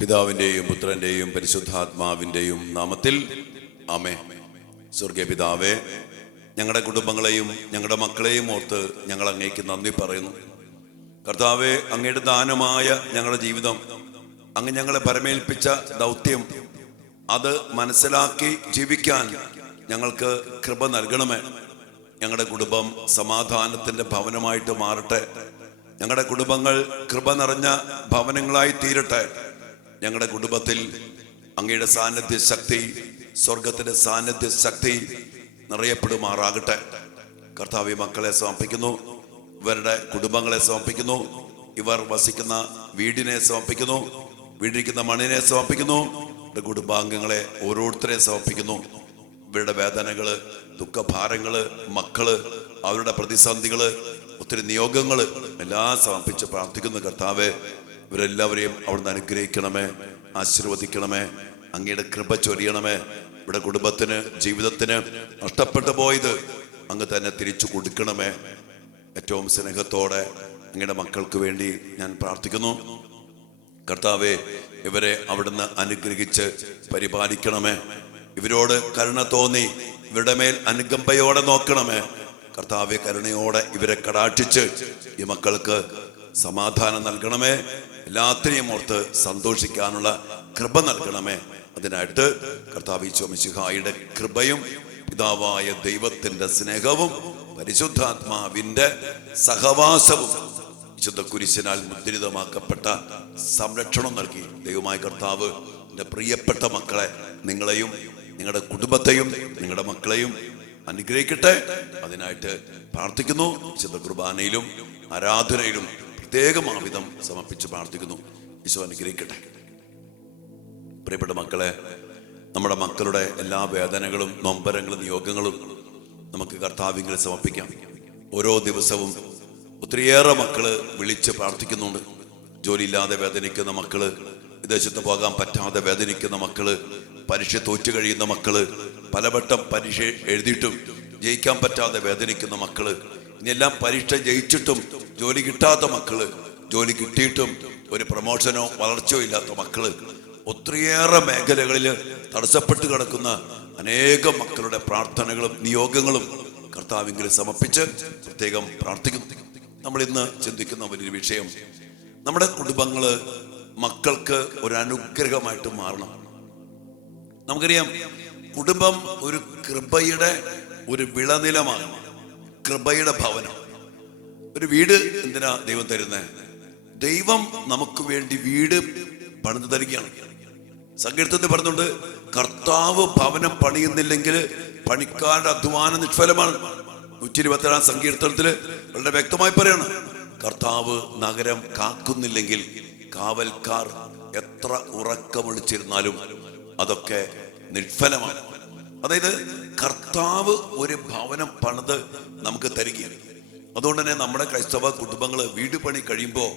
പിതാവിൻ്റെയും പുത്രൻ്റെയും പരിശുദ്ധാത്മാവിൻ്റെയും നാമത്തിൽ ആമേൻ. സ്വർഗീയ പിതാവേ, ഞങ്ങളുടെ കുടുംബങ്ങളെയും ഞങ്ങളുടെ മക്കളെയും ഓർത്ത് ഞങ്ങൾ അങ്ങേക്ക് നന്ദി പറയുന്നു. കർത്താവേ, അങ്ങയുടെ ദാനമായ ഞങ്ങളുടെ ജീവിതം, അങ്ങ് ഞങ്ങളെ പരമേൽപ്പിച്ച ദൗത്യം, അത് മനസ്സിലാക്കി ജീവിക്കാൻ ഞങ്ങൾക്ക് കൃപ നൽകണമേ. ഞങ്ങളുടെ കുടുംബം സമാധാനത്തിൻ്റെ ഭവനമായിട്ട് മാറട്ടെ. ഞങ്ങളുടെ കുടുംബങ്ങൾ കൃപ നിറഞ്ഞ ഭവനങ്ങളായി തീരട്ടെ. ഞങ്ങളുടെ കുടുംബത്തിൽ അങ്ങയുടെ സാന്നിധ്യ ശക്തി, സ്വർഗത്തിന്റെ സാന്നിധ്യ ശക്തി നിറയപ്പെടുമാറാകട്ടെ. കർത്താവേ, മക്കളെ സമർപ്പിക്കുന്നു, ഇവരുടെ കുടുംബങ്ങളെ സമർപ്പിക്കുന്നു, ഇവർ വസിക്കുന്ന വീടിനെ സമർപ്പിക്കുന്നു, വീടിരിക്കുന്ന മണ്ണിനെ സമർപ്പിക്കുന്നു, ഇവരുടെ കുടുംബാംഗങ്ങളെ ഓരോരുത്തരെ സമർപ്പിക്കുന്നു. ഇവരുടെ വേദനകള്, ദുഃഖഭാരങ്ങള്, മക്കള്, അവരുടെ പ്രതിസന്ധികള്, ഒത്തിരി നിയോഗങ്ങള് എല്ലാം സമർപ്പിച്ച് പ്രാർത്ഥിക്കുന്നു. കർത്താവേ, ഇവരെല്ലാവരെയും അവിടുന്ന് അനുഗ്രഹിക്കണമേ, ആശീർവദിക്കണമേ, അങ്ങയുടെ കൃപ ചൊരിയണമേ. ഇവിടെ കുടുംബത്തിന്, ജീവിതത്തിന് നഷ്ടപ്പെട്ടു പോയത് അങ്ങ് തന്നെ തിരിച്ചു കൊടുക്കണമേ. ഏറ്റവും സ്നേഹത്തോടെ അങ്ങയുടെ മക്കൾക്ക് വേണ്ടി ഞാൻ പ്രാർത്ഥിക്കുന്നു. കർത്താവേ, ഇവരെ അവിടുന്ന് അനുഗ്രഹിച്ച് പരിപാലിക്കണമേ. ഇവരോട് കരുണ തോന്നി ഇവരുടെ മേൽ അനുകമ്പയോടെ നോക്കണമേ. കർത്താവെ, കരുണയോടെ ഇവരെ കടാക്ഷിച്ച് ഈ മക്കൾക്ക് സമാധാനം നൽകണമേ. എല്ലാത്തിനെയും ഓർത്ത് സന്തോഷിക്കാനുള്ള കൃപ നൽകണമേ. അതിനായിട്ട് കർത്താവ് ഈശോ മിശിഹായുടെ കൃപയും പിതാവായ ദൈവത്തിന്റെ സ്നേഹവും പരിശുദ്ധാത്മാവിന്റെ സഹവാസവും വിശുദ്ധ കുരിശിനാൽ മുദ്രിതമാക്കപ്പെട്ട സംരക്ഷണം നൽകി ദൈവമായ കർത്താവ് എൻ്റെ പ്രിയപ്പെട്ട മക്കളെ, നിങ്ങളെയും നിങ്ങളുടെ കുടുംബത്തെയും നിങ്ങളുടെ മക്കളെയും അനുഗ്രഹിക്കട്ടെ. അതിനായിട്ട് പ്രാർത്ഥിക്കുന്നു. വിശുദ്ധ കുർബാനയിലും ആരാധനയിലും പ്രത്യേകമാവിധം സമർപ്പിച്ച് പ്രാർത്ഥിക്കുന്നു. ഈശോ അനുഗ്രഹിക്കട്ടെ. പ്രിയപ്പെട്ട മക്കളെ, നമ്മുടെ മക്കളുടെ എല്ലാ വേദനകളും, നൊമ്പരങ്ങളും, നിയോഗങ്ങളും നമുക്ക് കർത്താവിങ്കിൽ സമർപ്പിക്കാം. ഓരോ ദിവസവും ഒത്തിരിയേറെ മക്കള് വിളിച്ച് പ്രാർത്ഥിക്കുന്നുണ്ട്. ജോലിയില്ലാതെ വേദനിക്കുന്ന മക്കള്, വിദേശത്ത് പോകാൻ പറ്റാതെ വേദനിക്കുന്ന മക്കള്, പരീക്ഷ തോറ്റു കഴിയുന്ന മക്കള്, പലവട്ടം പരീക്ഷ എഴുതിയിട്ടും ജയിക്കാൻ പറ്റാതെ വേദനിക്കുന്ന മക്കള്, ഇനിയെല്ലാം പരീക്ഷ ജയിച്ചിട്ടും ജോലി കിട്ടാത്ത മക്കള്, ജോലി കിട്ടിയിട്ടും ഒരു പ്രമോഷനോ വളർച്ചയോ ഇല്ലാത്ത മക്കള്, ഒത്തിരിയേറെ മേഖലകളിൽ തടസ്സപ്പെട്ട് കിടക്കുന്ന അനേകം മക്കളുടെ പ്രാർത്ഥനകളും നിയോഗങ്ങളും കർത്താവിങ്കിൽ സമർപ്പിച്ച് പ്രത്യേകം പ്രാർത്ഥിക്കുന്നു. നമ്മൾ ഇന്ന് ചിന്തിക്കുന്ന വലിയൊരു വിഷയം, നമ്മുടെ കുടുംബങ്ങള് മക്കൾക്ക് ഒരു അനുഗ്രഹമായിട്ട് മാറണം. നമുക്കറിയാം, കുടുംബം ഒരു കൃപയുടെ ഒരു വിളനിലമാണ്, കൃപയുടെ ഭവനം. ഒരു വീട് എന്തിനാ ദൈവം തരുന്നത്? ദൈവം നമുക്ക് വേണ്ടി വീട് പണിതു തരികയാണ്. സങ്കീർത്തനത്തിൽ പറഞ്ഞുകൊണ്ട്, കർത്താവ് ഭവനം പണിയുന്നില്ലെങ്കിൽ പണിക്കാരുടെ അധ്വാനം നിഷ്ഫലമാണ്. 127 സങ്കീർത്തനത്തില് വളരെ വ്യക്തമായി പറയാണ്, കർത്താവ് നഗരം കാക്കുന്നില്ലെങ്കിൽ കാവൽക്കാർ എത്ര ഉറക്കം വിളിച്ചിരുന്നാലും അതൊക്കെ നിഷ്ഫലമാണ്. അതായത് കർത്താവ് ഒരു ഭവനം പണിത് നമുക്ക് തരികയാണ്. അതുകൊണ്ട് തന്നെ നമ്മുടെ ക്രൈസ്തവ കുടുംബങ്ങൾ വീട് പണി കഴിയുമ്പോൾ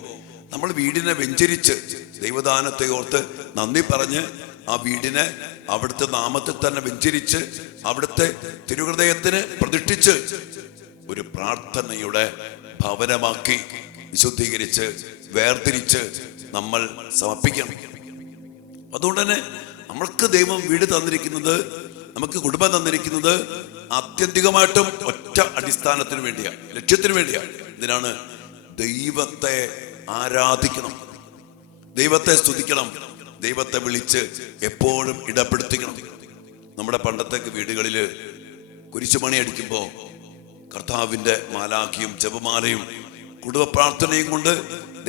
നമ്മൾ വീടിനെ വെഞ്ചരിച്ച് ദൈവദാനത്തെ ഓർത്ത് നന്ദി പറഞ്ഞ് ആ വീടിനെ അവിടുത്തെ നാമത്തിൽ തന്നെ വെഞ്ചരിച്ച് അവിടുത്തെ തിരുഹൃദയത്തിന് പ്രതിഷ്ഠിച്ച് ഒരു പ്രാർത്ഥനയുടെ ഭവനമാക്കി വിശുദ്ധീകരിച്ച് വേർതിരിച്ച് നമ്മൾ സമർപ്പിക്കണം. അതുകൊണ്ട് തന്നെ നമ്മൾക്ക് ദൈവം വീട് തന്നിരിക്കുന്നത്, നമുക്ക് കുടുംബം തന്നിരിക്കുന്നത് ആത്യന്തികമായിട്ടും ഒറ്റ അടിസ്ഥാനത്തിന് വേണ്ടിയാണ്, ലക്ഷ്യത്തിന് വേണ്ടിയാണ്. ഇതിനാണ് ദൈവത്തെ ആരാധിക്കണം, ദൈവത്തെ സ്തുതിക്കണം, ദൈവത്തെ വിളിച്ച് എപ്പോഴും ഇടപെടുത്തിക്കണം. നമ്മുടെ പണ്ടത്തെ വീടുകളില് കുരിശുമണി അടിക്കുമ്പോൾ കർത്താവിന്റെ മാലാഖിയും ജപമാലയും കുടുംബ പ്രാർത്ഥനയും കൊണ്ട്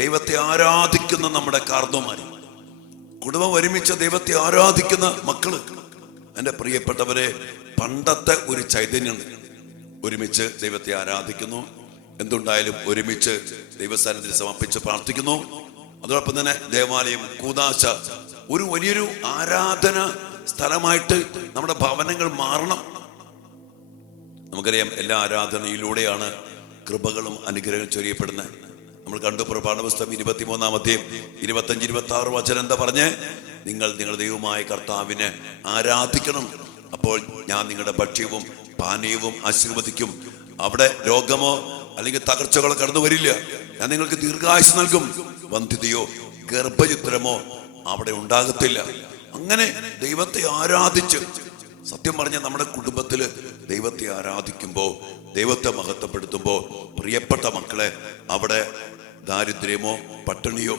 ദൈവത്തെ ആരാധിക്കുന്ന നമ്മുടെ കാർന്നോമാര്, കുടുംബം ഒരുമിച്ച് ദൈവത്തെ ആരാധിക്കുന്ന മക്കള്. എൻ്റെ പ്രിയപ്പെട്ടവരെ, പണ്ടത്തെ ഒരു ചൈതന്യമുണ്ട്. ഒരുമിച്ച് ദൈവത്തെ ആരാധിക്കുന്നു, എന്തുണ്ടായാലും ഒരുമിച്ച് ദൈവസ്ഥാനത്തിൽ സമർപ്പിച്ച് പ്രാർത്ഥിക്കുന്നു. അതോടൊപ്പം തന്നെ ദേവാലയം, കൂദാശ ഒരു വലിയൊരു ആരാധന സ്ഥലമായിട്ട് നമ്മുടെ ഭവനങ്ങൾ മാറണം. നമുക്കറിയാം, എല്ലാ ആരാധനയിലൂടെയാണ് കൃപകളും അനുഗ്രഹം ചൊരിയപ്പെടുന്നത്. നമ്മൾ കണ്ടു പുറപ്പാട് പുസ്തകം 23-ാം അധ്യായം 25-26 വചനം എന്താ പറഞ്ഞേ? നിങ്ങൾ നിങ്ങളുടെ ദൈവമായ കർത്താവിനെ ആരാധിക്കണം, അപ്പോൾ ഞാൻ നിങ്ങളുടെ ഭക്ഷ്യവും പാനീയവും ആശീർവദിക്കും. അവിടെ രോഗമോ അല്ലെങ്കിൽ തകർച്ചകളോ കടന്നു വരില്ല. ഞാൻ നിങ്ങൾക്ക് ദീർഘായുസ് നൽകും. വന്ധ്യതയോ ഗർഭചിത്രമോ അവിടെ ഉണ്ടാകത്തില്ല. അങ്ങനെ ദൈവത്തെ ആരാധിച്ച്, സത്യം പറഞ്ഞ നമ്മുടെ കുടുംബത്തില് ദൈവത്തെ ആരാധിക്കുമ്പോൾ, ദൈവത്തെ മഹത്വപ്പെടുത്തുമ്പോൾ, പ്രിയപ്പെട്ട മക്കളെ, അവിടെ ദാരിദ്ര്യമോ പട്ടിണിയോ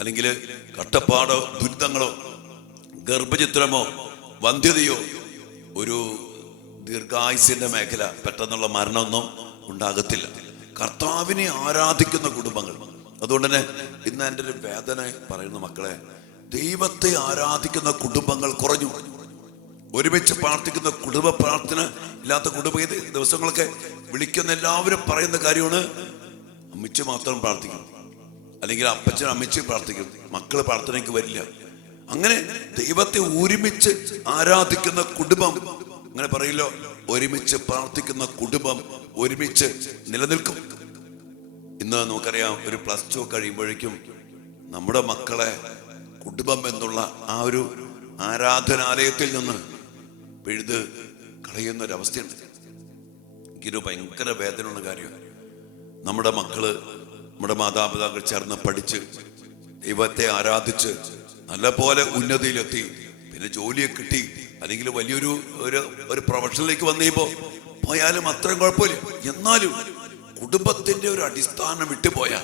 അല്ലെങ്കിൽ കഷ്ടപ്പാടോ ദുരിതങ്ങളോ ഗർഭചിത്രമോ വന്ധ്യതയോ ഒരു ദീർഘായുസിന്റെ മേഖല, പെട്ടെന്നുള്ള മരണമൊന്നും ഉണ്ടാകത്തില്ല. കർത്താവിനെ ആരാധിക്കുന്ന കുടുംബങ്ങൾ. അതുകൊണ്ട് തന്നെ ഇന്ന് എൻ്റെ ഒരു വേദന പറയുന്ന മക്കളെ, ദൈവത്തെ ആരാധിക്കുന്ന കുടുംബങ്ങൾ കുറഞ്ഞു. ഒരുമിച്ച് പ്രാർത്ഥിക്കുന്ന കുടുംബ പ്രാർത്ഥന ഇല്ലാത്ത കുടുംബ ദിവസങ്ങളൊക്കെ വിളിക്കുന്ന എല്ലാവരും പറയുന്ന കാര്യമാണ്, അമ്മച്ചി മാത്രം പ്രാർത്ഥിക്കും, അല്ലെങ്കിൽ അപ്പച്ചനും അമ്മച്ചി പ്രാർത്ഥിക്കും, മക്കള് പ്രാർത്ഥനയ്ക്ക് വരില്ല. അങ്ങനെ ദൈവത്തെ ഒരുമിച്ച് ആരാധിക്കുന്ന കുടുംബം, അങ്ങനെ പറയില്ലോ, ഒരുമിച്ച് പ്രാർത്ഥിക്കുന്ന കുടുംബം ഒരുമിച്ച് നിലനിൽക്കും. ഇന്ന് നമുക്കറിയാം, ഒരു +2 കഴിയുമ്പോഴേക്കും നമ്മുടെ മക്കളെ കുടുംബം എന്നുള്ള ആ ഒരു ആരാധനാലയത്തിൽ നിന്ന് പിഴുത് കളയുന്ന ഒരവസ്ഥയുണ്ട്. എനിക്കൊരു ഭയങ്കര വേദനയുള്ള കാര്യമാണ്. നമ്മുടെ മക്കള്, നമ്മുടെ മാതാപിതാക്കൾ ചേർന്ന് പഠിച്ച് ദൈവത്തെ ആരാധിച്ച് നല്ല പോലെ ഉന്നതിയിലെത്തി, പിന്നെ ജോലിയെ കിട്ടി, അല്ലെങ്കിൽ വലിയൊരു ഒരു പ്രൊഫഷനിലേക്ക് വന്നു പോയാലും അത്രയും കുഴപ്പമില്ല. എന്നാലും കുടുംബത്തിന്റെ ഒരു അടിസ്ഥാനം വിട്ടുപോയാ,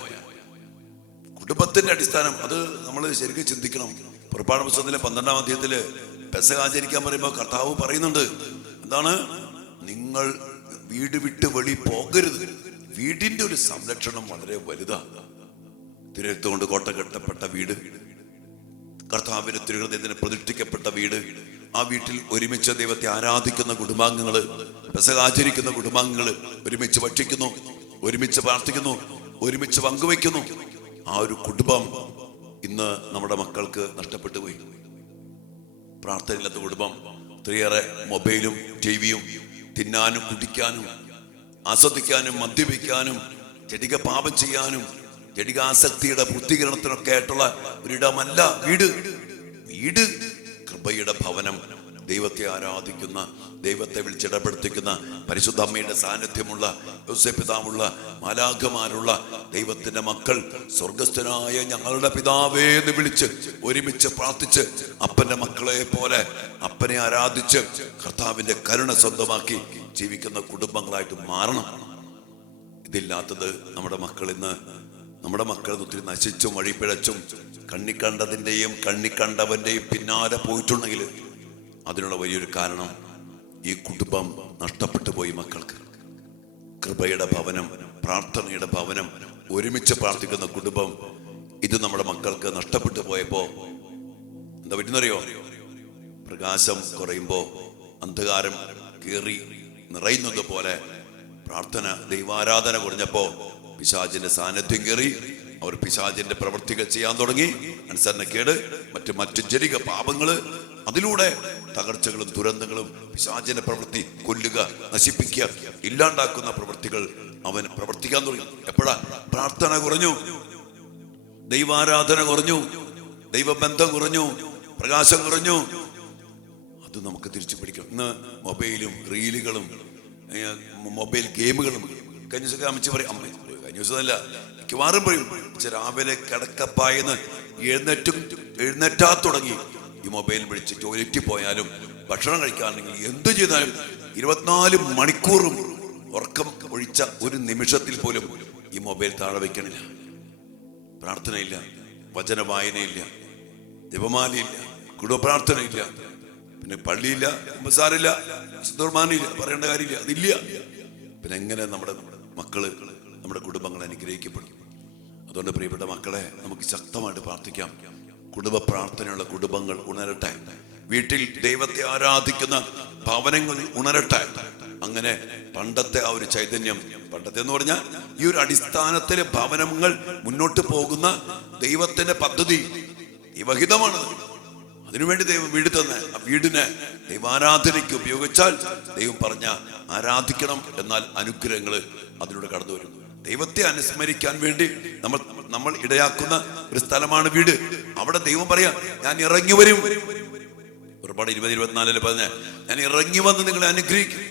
കുടുംബത്തിന്റെ അടിസ്ഥാനം അത് നമ്മൾ ശരിക്കും ചിന്തിക്കണം. പുറപ്പാട് പുസ്തകത്തിലെ 12-ാം അധ്യായത്തില് പെസഹ ആചരിക്കാൻ പറയുമ്പോൾ കർത്താവ് പറയുന്നുണ്ട്, എന്താണ്? നിങ്ങൾ വീട് വിട്ട് വെളി പോകരുത്. വീടിന്റെ ഒരു സംരക്ഷണം വളരെ വലുതാണ്. തിരുരക്തം കോട്ട കെട്ടപ്പെട്ട വീട്, കർത്താവിന്റെ തിരുഹൃദയത്തിന് പ്രതിഷ്ഠിക്കപ്പെട്ട വീട്, ആ വീട്ടിൽ ഒരുമിച്ച് ദൈവത്തെ ആരാധിക്കുന്ന കുടുംബാംഗങ്ങള്, പെസഹ ആചരിക്കുന്ന കുടുംബാംഗങ്ങള് ഒരുമിച്ച് ഭക്ഷിക്കുന്നു, ഒരുമിച്ച് പ്രാർത്ഥിക്കുന്നു, ഒരുമിച്ച് പങ്കുവയ്ക്കുന്നു. ആ ഒരു കുടുംബം ഇന്ന് നമ്മുടെ മക്കൾക്ക് നഷ്ടപ്പെട്ടു പോയി. പ്രാർത്ഥനയില്ലാത്ത കുടുംബം, ഒത്തിരിയേറെ മൊബൈലും ടിവിയും, തിന്നാനും കുടിക്കാനും ആസ്വദിക്കാനും മദ്യപിക്കാനും ജഡിക പാപം ചെയ്യാനും ജഡിക ആസക്തിയുടെ പൂർത്തീകരണത്തിനൊക്കെ ആയിട്ടുള്ള ഒരിടമല്ല വീട്. വീട് കൃപയുടെ ഭവനം, ദൈവത്തെ ആരാധിക്കുന്ന, ദൈവത്തെ വിളിച്ചിടപെടുത്തിക്കുന്ന, പരിശുദ്ധ അമ്മയുടെ സാന്നിധ്യമുള്ള, യോസേപ്പ് പിതാവുള്ള, മാലാഖമാരുള്ള ദൈവത്തിന്റെ മക്കൾ സ്വർഗസ്ഥനായ ഞങ്ങളുടെ പിതാവേ എന്ന് വിളിച്ച് ഒരുമിച്ച് പ്രാർത്ഥിച്ച് അപ്പന്റെ മക്കളെ പോലെ അപ്പനെ ആരാധിച്ച് കർത്താവിന്റെ കരുണ സ്വന്തമാക്കി ജീവിക്കുന്ന കുടുംബങ്ങളായിട്ട് മാറണം. ഇതില്ലാത്തത് നമ്മുടെ മക്കൾ ഇന്ന്, നമ്മുടെ മക്കൾ ഒത്തിരി നശിച്ചും വഴിപിഴച്ചും കണ്ണിക്കണ്ടതിൻ്റെയും കണ്ണിക്കണ്ടവന്റെയും പിന്നാലെ പോയിട്ടുണ്ടെങ്കിൽ അതിനുള്ള വലിയൊരു കാരണം ഈ കുടുംബം നഷ്ടപ്പെട്ടു പോയി. മക്കൾക്ക് കൃപയുടെ ഭവനം, പ്രാർത്ഥനയുടെ ഭവനം, ഒരുമിച്ച് പ്രാർത്ഥിക്കുന്ന കുടുംബം, ഇത് നമ്മുടെ മക്കൾക്ക് നഷ്ടപ്പെട്ടു പോയപ്പോ എന്താ പറ്റുന്നറിയോ? പ്രകാശം കുറയുമ്പോ അന്ധകാരം കേറി നിറയുന്നത് പോലെ പ്രാർത്ഥന, ദൈവാരാധന കുറഞ്ഞപ്പോ പിശാചിന്റെ സാന്നിധ്യം കയറി. അവർ പിശാചിന്റെ പ്രവൃത്തികൾ ചെയ്യാൻ തുടങ്ങി. അനുസരണക്കേട്, മറ്റു ജനിക പാപങ്ങള്, അതിലൂടെ തകർച്ചകളും ദുരന്തങ്ങളും, പിശാചിന്റെ പ്രവൃത്തി, കൊല്ലുക, നശിപ്പിക്കുക, ഇല്ലാണ്ടാക്കുന്ന പ്രവൃത്തികൾ അവൻ പ്രവർത്തിക്കാൻ തുടങ്ങി. എപ്പോഴാ? പ്രാർത്ഥന കുറഞ്ഞു, ദൈവാരാധന കുറഞ്ഞു, ദൈവബന്ധം കുറഞ്ഞു, പ്രകാശം കുറഞ്ഞു. അത് നമുക്ക് തിരിച്ചു പിടിക്കണം. ഇന്ന് മൊബൈലും റീലുകളും മൊബൈൽ ഗെയിമുകളും, കഴിഞ്ഞ ദിവസം അമ്മച്ചി പറയും, അമ്മ കഴിഞ്ഞ ദിവസമല്ല മിക്കവാറും പറയും, രാവിലെ കിടക്കപ്പായെന്ന് എഴുന്നേറ്റാ തുടങ്ങി ഈ മൊബൈൽ പിടിച്ച് ടോയ്ലറ്റിൽ പോയാലും ഭക്ഷണം കഴിക്കാണെങ്കിൽ എന്തു ചെയ്താലും 24 മണിക്കൂറും ഉറക്കം ഒഴിച്ച ഒരു നിമിഷത്തിൽ പോലും ഈ മൊബൈൽ താഴെ വയ്ക്കണില്ല. പ്രാർത്ഥനയില്ല, വചന വായനയില്ല, ജപമാലയില്ല, കുടുംബപ്രാർത്ഥനയില്ല, പിന്നെ പള്ളിയില്ല, കുമ്പസാരില്ല, സുദർമാനില്ല, പറയേണ്ട കാര്യമില്ല, അതില്ല. പിന്നെ എങ്ങനെ നമ്മുടെ മക്കള്, നമ്മുടെ കുടുംബങ്ങൾ അനുഗ്രഹിക്കപ്പെടും? അതുകൊണ്ട് പ്രിയപ്പെട്ട മക്കളെ, നമുക്ക് ശക്തമായിട്ട് പ്രാർത്ഥിക്കാം. കുടുംബ പ്രാർത്ഥനയുള്ള കുടുംബങ്ങൾ ഉണരട്ടെ. വീട്ടിൽ ദൈവത്തെ ആരാധിക്കുന്ന ഭവനങ്ങൾ ഉണരട്ടെ. അങ്ങനെ പണ്ടത്തെ ആ ഒരു ചൈതന്യം, പണ്ടത്തെ എന്ന് പറഞ്ഞാൽ ഈ ഒരു അടിസ്ഥാനത്തിലെ ഭവനങ്ങൾ മുന്നോട്ട് പോകുന്ന ദൈവത്തിന്റെ പദ്ധതി ദൈവഹിതമാണ്. അതിനുവേണ്ടി ദൈവം വീട് തന്നെ, ആ വീടിനെ ദൈവാരാധനയ്ക്ക് ഉപയോഗിച്ചാൽ ദൈവം പറഞ്ഞ ആരാധിക്കണം, എന്നാൽ അനുഗ്രഹങ്ങൾ അതിലൂടെ കടന്നു വരും. ദൈവത്തെ അനുസ്മരിക്കാൻ വേണ്ടി നമ്മൾ ഇടയാക്കുന്ന ഒരു സ്ഥലമാണ് വീട്. അവിടെ ദൈവം പറയാ, ഞാൻ ഇറങ്ങി വരും. ഒരുപാട് 20-24 പറഞ്ഞ, ഞാൻ ഇറങ്ങി വന്ന് നിങ്ങളെ അനുഗ്രഹിക്കും.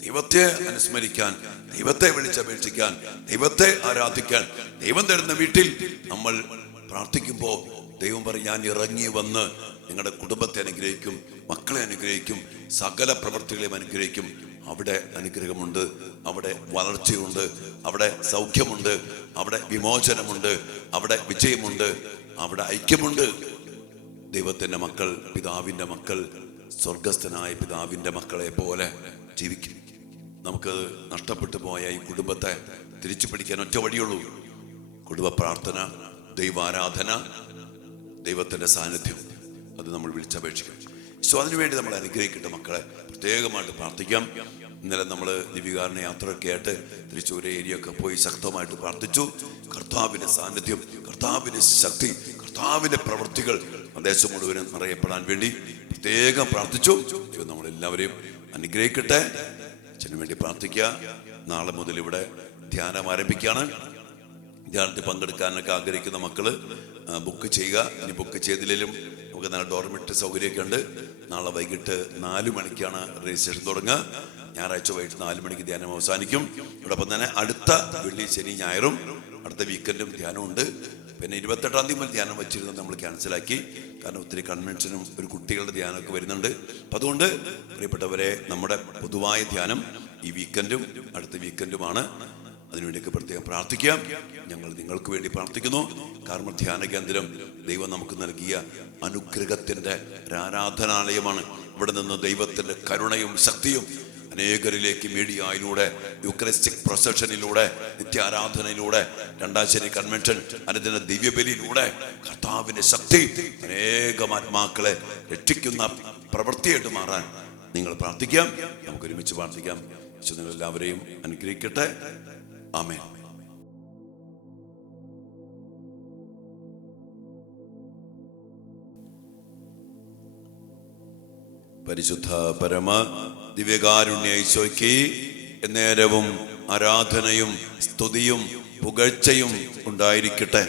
ദൈവത്തെ അനുസ്മരിക്കാൻ, ദൈവത്തെ വിളിച്ചപേക്ഷിക്കാൻ, ദൈവത്തെ ആരാധിക്കാൻ, ദൈവം തരുന്ന വീട്ടിൽ നമ്മൾ പ്രാർത്ഥിക്കുമ്പോൾ ദൈവം പറയും, ഞാൻ ഇറങ്ങി വന്ന് നിങ്ങളുടെ കുടുംബത്തെ അനുഗ്രഹിക്കും, മക്കളെ അനുഗ്രഹിക്കും, സകല പ്രവൃത്തികളെയും അനുഗ്രഹിക്കും. അവിടെ അനുഗ്രഹമുണ്ട്, അവിടെ വളർച്ചയുണ്ട്, അവിടെ സൗഖ്യമുണ്ട്, അവിടെ വിമോചനമുണ്ട്, അവിടെ വിജയമുണ്ട്, അവിടെ ഐക്യമുണ്ട്. ദൈവത്തിൻ്റെ മക്കൾ, പിതാവിൻ്റെ മക്കൾ സ്വർഗസ്ഥനായ പിതാവിൻ്റെ മക്കളെ പോലെ ജീവിക്കും. നമുക്ക് നഷ്ടപ്പെട്ടു പോയ ഈ കുടുംബത്തെ തിരിച്ചു പിടിക്കാൻ ഒറ്റ വഴിയുള്ളൂ: കുടുംബ പ്രാർത്ഥന, ദൈവാരാധന, ദൈവത്തിൻ്റെ സാന്നിധ്യം. അത് നമ്മൾ വിളിച്ചപേക്ഷിക്കണം. അതിനുവേണ്ടി നമ്മൾ അനുഗ്രഹിക്കട്ടെ മക്കളെ. പ്രത്യേകമായിട്ട് പ്രാർത്ഥിക്കാം. ഇന്നലെ നമ്മൾ ദിവികാരനെ യാത്രയൊക്കെ ആയിട്ട് തൃശ്ശൂർ ഏരിയയൊക്കെ പോയി ശക്തമായിട്ട് പ്രാർത്ഥിച്ചു. കർത്താവിൻ്റെ സാന്നിധ്യം, കർത്താവിൻ്റെ ശക്തി, കർത്താവിൻ്റെ പ്രവൃത്തികൾ ദേശം മുഴുവനും നിറയപ്പെടാൻ വേണ്ടി പ്രത്യേകം പ്രാർത്ഥിച്ചു. ദൈവം നമ്മളെല്ലാവരെയും അനുഗ്രഹിക്കട്ടെ. അച്ഛന് വേണ്ടി പ്രാർത്ഥിക്കുക. നാളെ മുതൽ ഇവിടെ ധ്യാനം ആരംഭിക്കുകയാണ്. ധ്യാനത്തിൽ പങ്കെടുക്കാനൊക്കെ ആഗ്രഹിക്കുന്ന മക്കള് ബുക്ക് ചെയ്യുക. ഇനി ബുക്ക് ചെയ്തില്ലെങ്കിലും നമുക്ക് നല്ല ഡോർമെറ്ററി സൗകര്യമൊക്കെ ഉണ്ട്. നാളെ വൈകിട്ട് 4 മണിക്കാണ് രജിസ്ട്രേഷൻ തുടങ്ങുക. ഞായറാഴ്ച വൈകിട്ട് 4 മണിക്ക് ധ്യാനം അവസാനിക്കും. ഇതോടൊപ്പം തന്നെ അടുത്ത വെള്ളി, ശനി, ഞായറും അടുത്ത വീക്കെൻഡും ധ്യാനമുണ്ട്. പിന്നെ 28-ാം തീയതി മുതൽ ധ്യാനം വെച്ചിരുന്നത് നമ്മൾ ക്യാൻസലാക്കി. കാരണം ഒത്തിരി കൺവെൻഷനും ഒരു കുട്ടികളുടെ ധ്യാനമൊക്കെ വരുന്നുണ്ട്. അപ്പം അതുകൊണ്ട് പ്രിയപ്പെട്ടവരെ, നമ്മുടെ പൊതുവായ ധ്യാനം ഈ വീക്കെൻഡും അടുത്ത വീക്കെൻഡുമാണ്. അതിനുവേണ്ടിയൊക്കെ പ്രത്യേകം പ്രാർത്ഥിക്കാം. ഞങ്ങൾ നിങ്ങൾക്ക് വേണ്ടി പ്രാർത്ഥിക്കുന്നു. കാരണം ധ്യാന കേന്ദ്രം ദൈവം നമുക്ക് നൽകിയ അനുഗ്രഹത്തിൻ്റെ ആരാധനാലയമാണ്. ഇവിടെ നിന്ന് ദൈവത്തിൻ്റെ കരുണയും ശക്തിയും അനേകരിലേക്ക് മീഡിയയിലൂടെ, യൂക്കറിസ്റ്റിക് പ്രൊസഷനിലൂടെ, നിത്യാരാധനയിലൂടെ, 2-ാം ശനി കൺവെൻഷൻ, അനുദിന ദിവ്യബലിയിലൂടെ കർത്താവിൻ്റെ ശക്തി അനേകം ആത്മാക്കളെ രക്ഷിക്കുന്ന പ്രവൃത്തിയായിട്ട് മാറാൻ നിങ്ങൾ പ്രാർത്ഥിക്കാം. നമുക്ക് ഒരുമിച്ച് പ്രാർത്ഥിക്കാം. നിങ്ങൾ എല്ലാവരെയും അനുഗ്രഹിക്കട്ടെ. ആമേൻ. പരിശുദ്ധ പരമ ദിവ്യകാരുണ്യ ഈശോയ്ക്ക് എന്നേരവും ആരാധനയും സ്തുതിയും പുകഴ്ചയും ഉണ്ടായിരിക്കട്ടെ.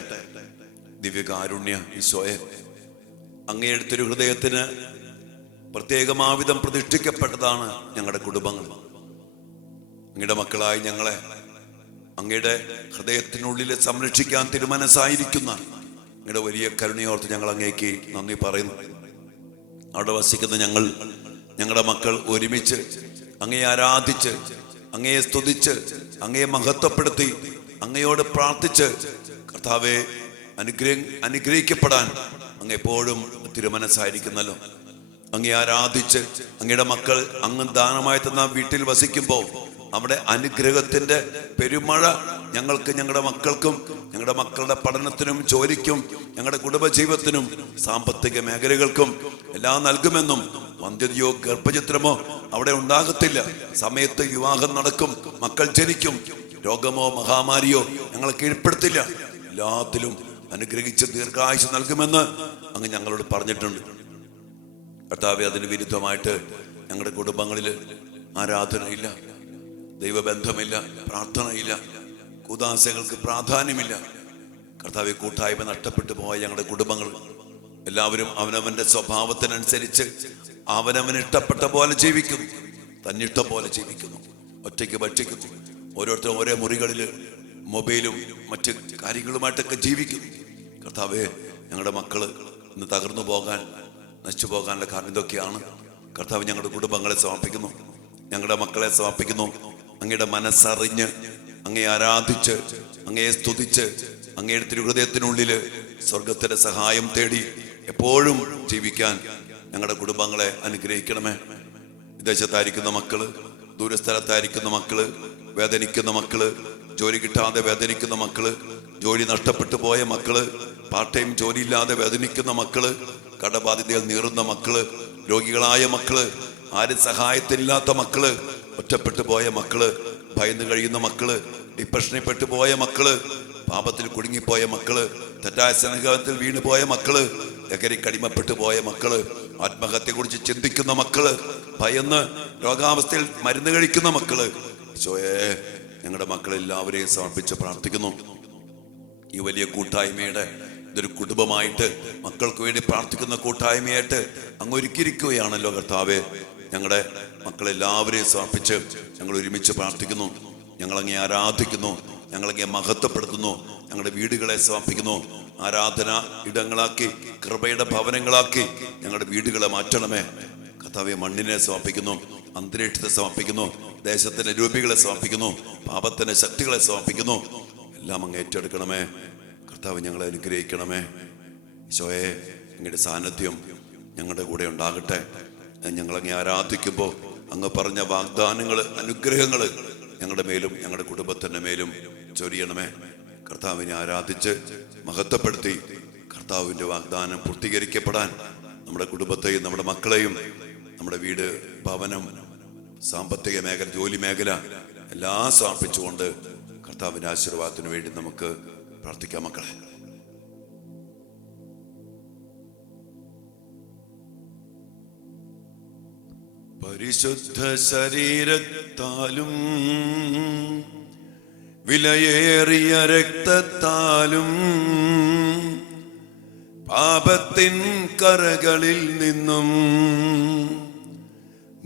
ദിവ്യകാരുണ്യ ഈശോയെ, അങ്ങയെടുത്തൊരു ഹൃദയത്തിന് പ്രത്യേകമാവിധം പ്രതിഷ്ഠിക്കപ്പെട്ടതാണ് ഞങ്ങളുടെ കുടുംബങ്ങൾ. അങ്ങയുടെ മക്കളായി ഞങ്ങളെ അങ്ങയുടെ ഹൃദയത്തിനുള്ളിൽ സംരക്ഷിക്കാൻ തിരുമനസ്സായിരിക്കുന്ന അങ്ങയുടെ വലിയ കരുണയോർത്ത് ഞങ്ങൾ അങ്ങേക്ക് നന്ദി പറയുന്നു. അവിടെ വസിക്കുന്ന ഞങ്ങൾ, ഞങ്ങളുടെ മക്കൾ ഒരുമിച്ച് അങ്ങയെ ആരാധിച്ച്, അങ്ങയെ സ്തുതിച്ച്, അങ്ങയെ മഹത്വപ്പെടുത്തി, അങ്ങയോട് പ്രാർത്ഥിച്ച് കർത്താവെ അനുഗ്രഹിക്കപ്പെടാൻ അങ്ങ് എപ്പോഴും തിരുമനസ്സായിരിക്കുന്നല്ലോ. അങ്ങയെ ആരാധിച്ച് അങ്ങയുടെ മക്കൾ അങ്ങ് ദാനമായി തന്ന വീട്ടിൽ വസിക്കുമ്പോൾ അവിടെ അനുഗ്രഹത്തിന്റെ പെരുമഴ ഞങ്ങൾക്ക്, ഞങ്ങളുടെ മക്കൾക്കും, ഞങ്ങളുടെ മക്കളുടെ പഠനത്തിനും ജോലിക്കും, ഞങ്ങളുടെ കുടുംബജീവിതത്തിനും സാമ്പത്തിക മേഖലകൾക്കും എല്ലാം നൽകുമെന്നും വന്ധ്യതയോ ഗർഭചിത്രമോ അവിടെ ഉണ്ടാകത്തില്ല. സമയത്ത് വിവാഹം നടക്കും, മക്കൾ ജനിക്കും. രോഗമോ മഹാമാരിയോ ഞങ്ങളെ കീഴ്പ്പെടുത്തില്ല. എല്ലാത്തിലും അനുഗ്രഹിച്ച് ദീർഘായുസ് നൽകുമെന്ന് അങ്ങ് ഞങ്ങളോട് പറഞ്ഞിട്ടുണ്ട്. കർത്താവേ, അതിന് വിരുദ്ധമായിട്ട് ഞങ്ങളുടെ കുടുംബങ്ങളിൽ ആരാധനയില്ല, ദൈവബന്ധമില്ല, പ്രാർത്ഥനയില്ല, കൂദാശകൾക്ക് പ്രാധാന്യമില്ല. കർത്താവെ, കൂട്ടായ്മ നഷ്ടപ്പെട്ടു പോയ ഞങ്ങളുടെ കുടുംബങ്ങൾ എല്ലാവരും അവനവന്റെ സ്വഭാവത്തിനനുസരിച്ച് അവനവന് ഇഷ്ടപ്പെട്ട പോലെ ജീവിക്കുന്നു, തന്നിഷ്ടം പോലെ ജീവിക്കുന്നു, ഒറ്റയ്ക്ക് ഭക്ഷിക്കുന്നു, ഓരോരുത്തരും ഓരോ മുറികളിൽ മൊബൈലും മറ്റ് കാര്യങ്ങളുമായിട്ടൊക്കെ ജീവിക്കുന്നു. കർത്താവെ, ഞങ്ങളുടെ മക്കള് ഇന്ന് തകർന്നു പോകാൻ, നശിച്ചു പോകാനുള്ള കാരണം ഇതൊക്കെയാണ്. കർത്താവ്, ഞങ്ങളുടെ കുടുംബങ്ങളെ സമർപ്പിക്കുന്നു, ഞങ്ങളുടെ മക്കളെ സമർപ്പിക്കുന്നു. അങ്ങയുടെ മനസ്സറിഞ്ഞ്, അങ്ങയെ ആരാധിച്ച്, അങ്ങയെ സ്തുതിച്ച്, അങ്ങയുടെ തിരുഹൃദയത്തിനുള്ളിൽ സ്വർഗത്തിന്റെ സഹായം തേടി എപ്പോഴും ജീവിക്കാൻ ഞങ്ങളുടെ കുടുംബങ്ങളെ അനുഗ്രഹിക്കണമേ. വിദേശത്തായിരിക്കുന്ന മക്കള്, ദൂരസ്ഥലത്തായിരിക്കുന്ന മക്കള്, വേദനിക്കുന്ന മക്കള്, ജോലി കിട്ടാതെ വേദനിക്കുന്ന മക്കള്, ജോലി നഷ്ടപ്പെട്ടു പോയ മക്കള്, പാർട്ട് ടൈം ജോലിയില്ലാതെ വേദനിക്കുന്ന മക്കള്, കടബാധിതയിൽ നീറുന്ന മക്കള്, രോഗികളായ മക്കള്, ആരും സഹായത്തിനില്ലാത്ത മക്കള്, ഒറ്റപ്പെട്ടു പോയ മക്കള്, ഭയന്ന് കഴിയുന്ന മക്കള്, ഡിപ്രഷനിൽ പെട്ടുപോയ മക്കള്, പാപത്തിൽ കുടുങ്ങിപ്പോയ മക്കള്, തെറ്റായ സ്നേഹത്തിൽ വീണു പോയ മക്കള്, ലഹരിക്ക് അടിമപ്പെട്ടു പോയ മക്കള്, ആത്മഹത്യയെ കുറിച്ച് ചിന്തിക്കുന്ന മക്കള്, ഭയന്ന് രോഗാവസ്ഥയിൽ മരുന്ന് കഴിക്കുന്ന മക്കള്, ഈശോയെ, ഞങ്ങളുടെ മക്കളെല്ലാവരെയും സമർപ്പിച്ച് പ്രാർത്ഥിക്കുന്നു. ഈ വലിയ കൂട്ടായ്മയുടെ ഇതൊരു കുടുംബമായിട്ട്, മക്കൾക്ക് വേണ്ടി പ്രാർത്ഥിക്കുന്ന കൂട്ടായ്മയായിട്ട് അങ്ങ് ഒരുക്കിയിരിക്കുകയാണല്ലോ കർത്താവേ. ഞങ്ങളുടെ മക്കളെല്ലാവരെയും സമർപ്പിച്ച് ഞങ്ങൾ ഒരുമിച്ച് പ്രാർത്ഥിക്കുന്നു. ഞങ്ങൾ അങ്ങേ ആരാധിക്കുന്നു. ഞങ്ങളെ മഹത്വപ്പെടുത്തുന്നു. ഞങ്ങളുടെ വീടുകളെ സമർപ്പിക്കുന്നു. ആരാധന ഇടങ്ങളാക്കി, കൃപയുടെ ഭവനങ്ങളാക്കി ഞങ്ങളുടെ വീടുകളെ മാറ്റണമേ കർത്താവേ. മണ്ണിനെ സമർപ്പിക്കുന്നു, അന്തരീക്ഷത്തെ സമർപ്പിക്കുന്നു, ദേശത്തിന്റെ രൂപികളെ സമർപ്പിക്കുന്നു, പാപത്തിന്റെ ശക്തികളെ സമർപ്പിക്കുന്നു. എല്ലാം അങ്ങ് ഏറ്റെടുക്കണമേ കർത്താവ്. ഞങ്ങളെ അനുഗ്രഹിക്കണമേ ഈശോയെ. അങ്ങയുടെ സാന്നിധ്യം ഞങ്ങളുടെ കൂടെ ഉണ്ടാകട്ടെ. ഞങ്ങളങ്ങെ ആരാധിക്കുമ്പോൾ അങ്ങ് പറഞ്ഞ വാഗ്ദാനങ്ങൾ, അനുഗ്രഹങ്ങൾ ഞങ്ങളുടെ മേലും ഞങ്ങളുടെ കുടുംബത്തിൻ്റെ മേലും ചൊരിയണമേ കർത്താവിനെ. ആരാധിച്ച് മഹത്വപ്പെടുത്തി കർത്താവിൻ്റെ വാഗ്ദാനം പൂർത്തീകരിക്കപ്പെടാൻ നമ്മുടെ കുടുംബത്തെയും നമ്മുടെ മക്കളെയും, നമ്മുടെ വീട്, ഭവനം, സാമ്പത്തിക മേഖല, ജോലി മേഖല എല്ലാം സമർപ്പിച്ചുകൊണ്ട് കർത്താവിൻ്റെ ആശീർവാദത്തിന് വേണ്ടി നമുക്ക് പ്രാർത്ഥിക്കാം. മക്കളെ, പരിശുദ്ധ ശരീരത്താലും വിലയേറിയ രക്തത്താലും പാപത്തിൻ കറകളിൽ നിന്നും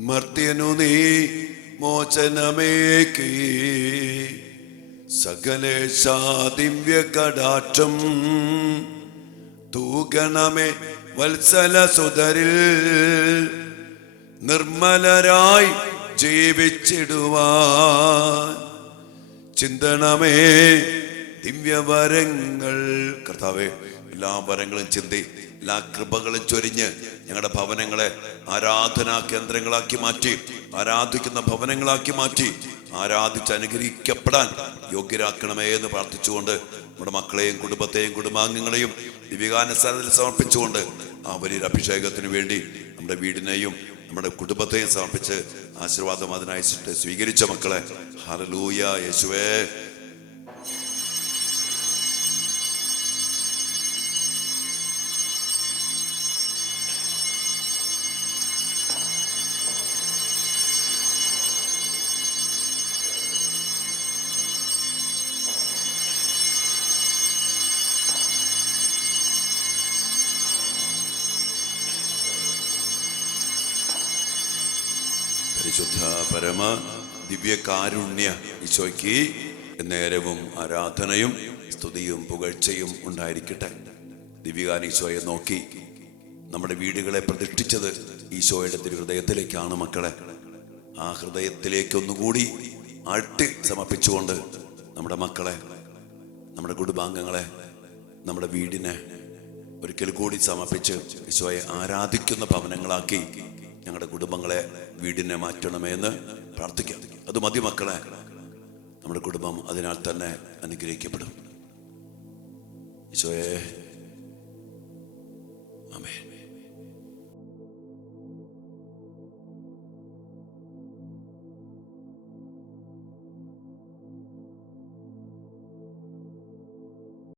മർത്യനു നീ മോചനമേകി സകലേശാ ദിവ്യ കടാക്ഷം തൂകണമേ വത്സല സുതരിൽ നിർമ്മലരായി ജീവിച്ചിടുവാൻ ചിന്തണമേ ദിവ്യവരങ്ങൾ. കർത്താവേ, എല്ലാ വരങ്ങളും ചിന്തി, എല്ലാ കൃപകളും ചൊരിഞ്ഞ് ഞങ്ങളുടെ ഭവനങ്ങളെ ആരാധനാ കേന്ദ്രങ്ങളാക്കി മാറ്റി, ആരാധിക്കുന്ന ഭവനങ്ങളാക്കി മാറ്റി, ആരാധിച്ച് അനുഗ്രഹിക്കപ്പെടാൻ യോഗ്യരാക്കണമേ എന്ന് പ്രാർത്ഥിച്ചുകൊണ്ട് നമ്മുടെ മക്കളെയും കുടുംബത്തെയും കുടുംബാംഗങ്ങളെയും ദിവ്യകാനുസരണത്തിൽ സമർപ്പിച്ചുകൊണ്ട് ആ വലിയൊരു അഭിഷേകത്തിന് വേണ്ടി നമ്മുടെ വീടിനെയും നമ്മുടെ കുടുംബത്തെയും സമർപ്പിച്ച് ആശീർവാദം അതിനായി സ്വീകരിച്ച മക്കളെ, ഹല്ലേലൂയ യേശുവേ. പരിശുദ്ധ പരമ ദിവ്യകാരുണ്യ ഈശോയ്ക്ക് നേരവും ആരാധനയും സ്തുതിയും പുകഴ്ചയും ഉണ്ടായിരിക്കട്ടെ. ദിവ്യകാരുണ്യ ഈശോയെ നോക്കി നമ്മുടെ വീടുകളെ പ്രതിഷ്ഠിച്ചത് ഈശോയുടെ തിരുഹൃദയത്തിലേക്കാണ് മക്കളെ. ആ ഹൃദയത്തിലേക്ക് ഒന്നുകൂടി ആഴ്ത്തി സമർപ്പിച്ചുകൊണ്ട് നമ്മുടെ മക്കളെ, നമ്മുടെ കുടുംബാംഗങ്ങളെ, നമ്മുടെ വീടിനെ ഒരിക്കൽ കൂടി സമർപ്പിച്ച് ഈശോയെ ആരാധിക്കുന്ന ഭവനങ്ങളാക്കി ഞങ്ങളുടെ കുടുംബങ്ങളെ, വീടിനെ മാറ്റണമെന്ന് പ്രാർത്ഥിക്കാം. അത് മതി മക്കളെ, നമ്മുടെ കുടുംബം അതിനാൽ തന്നെ അനുഗ്രഹിക്കപ്പെടും. ഈശോയെ, ആമേൻ.